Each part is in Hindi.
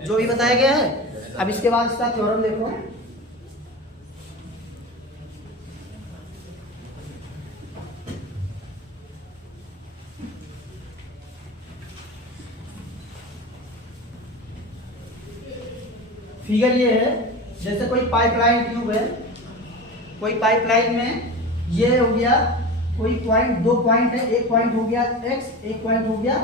जो भी बताया गया है। अब इसके बाद इसका थ्योरम देखो। फिगर ये है, जैसे कोई पाइपलाइन ट्यूब है, कोई पाइपलाइन में ये हो गया कोई पॉइंट, दो पॉइंट है, एक पॉइंट हो गया x, एक पॉइंट हो गया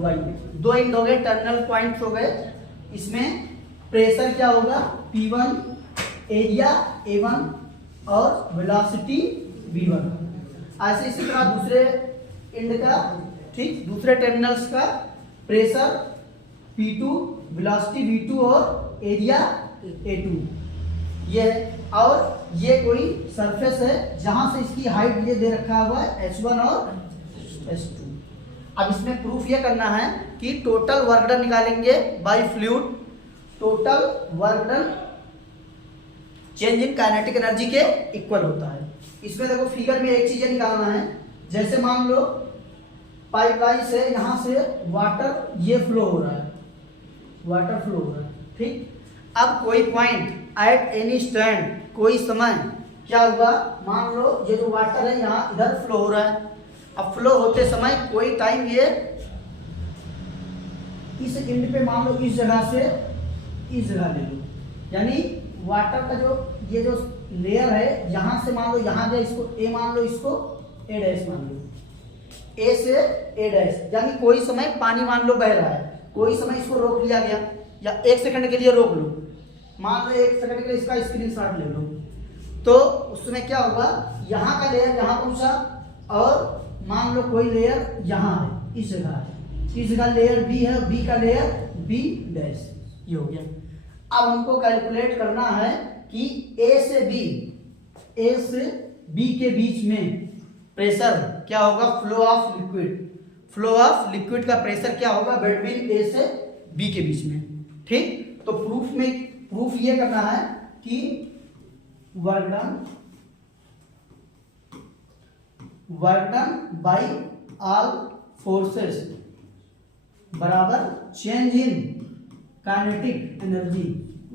y, दो एंड हो गए, टर्मिनल पॉइंट्स हो गए। इसमें प्रेशर क्या होगा P1, एरिया A1 और वेलोसिटी V1। ऐसे इसी तरह दूसरे एंड का, ठीक, दूसरे टर्मिनल्स का प्रेशर P2, वेलोसिटी V2 और एरिया A2 ये है। और ये कोई सरफेस है जहां से इसकी हाइट ये दे रखा हुआ है H1 और H2। अब इसमें प्रूफ ये करना है कि टोटल वर्क डन निकालेंगे by fluid, total work done change in kinetic energy के इक्वल होता है। इसमें देखो फिगर में एक चीज निकालना है, जैसे मान लो पाइपलाइन से यहां से वाटर ये फ्लो हो रहा है, वाटर फ्लो हो रहा है, ठीक। अब कोई पॉइंट एट एनी स्टैंड, कोई समय क्या होगा, मान लो ये जो वाटर है यहाँ इधर फ्लो हो रहा है। अब फ्लो होते समय कोई टाइम ये इस एंड पे मान लो इस जगह से इस जगह ले लो, यानी वाटर का जो ये जो लेयर है यहाँ से मान लो यहाँ गया, इसको ए मान लो, इसको ए डैश मान लो, ए से ए डैश, यानी कोई समय पानी मान लो बह रहा है, कोई समय इसको रोक लिया गया या एक सेकंड के लिए रोक लो, मान लो एक सेकंड के लिए इसका स्क्रीनशॉट ले लो, तो उसमें क्या होगा, यहाँ का लेयर यहाँ पहुंचा और मान लो कोई लेयर यहाँ है, इस जगह है, इस जगह लेयर बी है, बी का लेयर बी डैश, ये हो गया। अब हमको कैलकुलेट करना है कि ए से बी के बीच में प्रेशर क्या होगा, flow of liquid, flow of liquid का प्रेशर क्या होगा बिटवीन ए से बी के बीच में, ठीक। तो प्रूफ ये करना है कि work done by all forces बराबर चेंज इन काइनेटिक एनर्जी,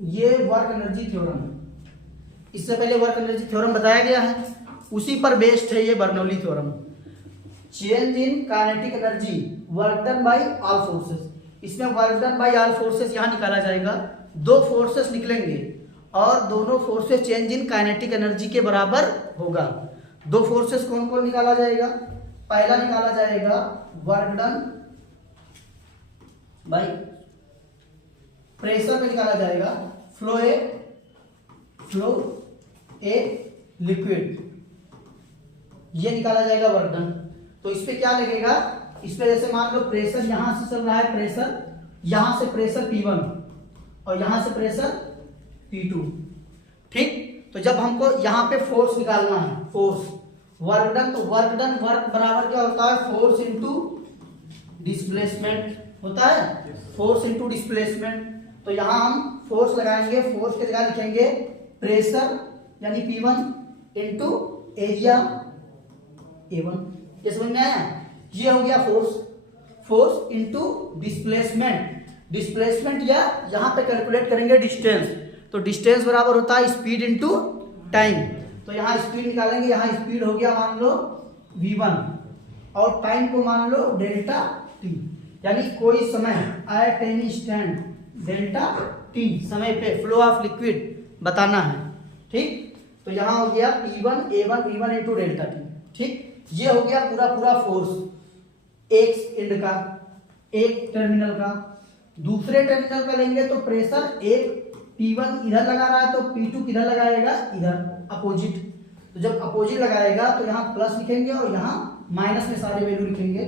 ये वर्क एनर्जी थ्योरम है। इससे पहले वर्क एनर्जी थ्योरम बताया गया है, उसी पर बेस्ड है ये Bernoulli theorem. Change in kinetic energy work done by all forces, इसमें work done by all forces यहाँ निकाला जाएगा, दो फोर्सेस निकलेंगे और दोनों forces change in kinetic energy के बराबर होगा। दो फोर्सेस कौन कौन निकाला जाएगा, पहला निकाला जाएगा वर्क डन बाय प्रेशर पे निकाला जाएगा फ्लो ए लिक्विड, ये निकाला जाएगा वर्क डन। तो इस पे क्या लगेगा, इस पे जैसे मान लो प्रेशर यहां से चल रहा है, प्रेशर यहां से प्रेशर P1 और यहां से प्रेशर P2, ठीक। तो जब हमको यहाँ पे फोर्स निकालना है, फोर्स वर्क डन, तो वर्क डन वर्क बराबर क्या होता है, फोर्स इनटू डिस्प्लेसमेंट होता है, फोर्स इनटू डिस्प्लेसमेंट। तो यहाँ हम फोर्स लगाएंगे, फोर्स के जगह लिखेंगे प्रेशर यानी P1 इनटू एरिया A1, ये समझ में आया। ये हो गया फोर्स इनटू डिस्प्लेसमेंट या यहाँ पे कैलकुलेट करेंगे डिस्टेंस, तो डिस्टेंस बराबर होता है स्पीड इनटू टाइम। तो यहाँ स्पीड निकालेंगे, यहाँ स्पीड हो गया मान लो v1 और टाइम को मान लो डेल्टा t, यानी कोई समय at any stand delta t समय पे फ्लो ऑफ लिक्विड बताना है, ठीक। तो यहाँ हो गया P1 A1 V1 into delta t, ठीक। ये हो गया पूरा फोर्स एक एंड का, एक टर्मिनल का। दूसरे टर्मिनल का लेंगे तो प्रेशर एक P1 इधर लगा रहा है तो P2 किधर लगाएगा, इधर अपोजिट। तो जब अपोजिट लगाएगा तो यहाँ प्लस लिखेंगे और यहाँ माइनस में सारे वैल्यू लिखेंगे,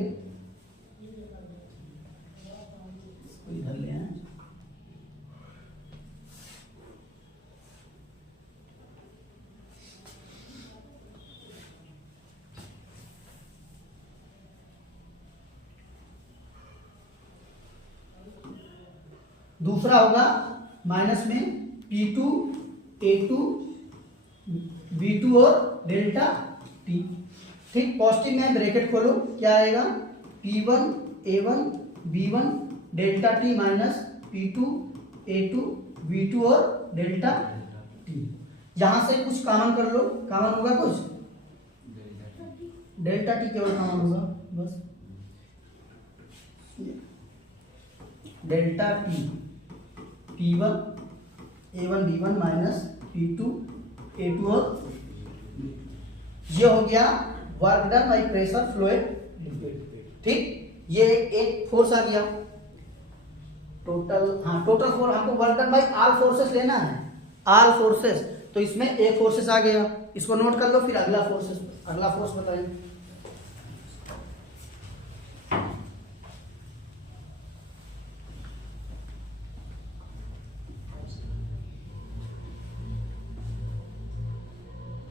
इधर ले आए। दूसरा होगा माइनस में P2 A2 V2 और डेल्टा T, ठीक। पॉजिटिव में ब्रैकेट खोलो, क्या आएगा P1 A1 B1 delta T minus P2 A2 V2 और डेल्टा टी। यहां से कुछ कॉमन कर लो, कॉमन होगा कुछ, डेल्टा टी केवल कॉमन होगा बस। Delta T P1 A1 B1 minus P2 A2 और ये हो गया work done by pressure fluid liquid. ठीक, ये एक फोर्स आ गया टोटल। हाँ, टोटल फोर्स हमको work done by all forces लेना है, ऑल फोर्सेस। तो इसमें एक फोर्सेस आ गया, इसको नोट कर लो, फिर अगला फोर्स बताएं।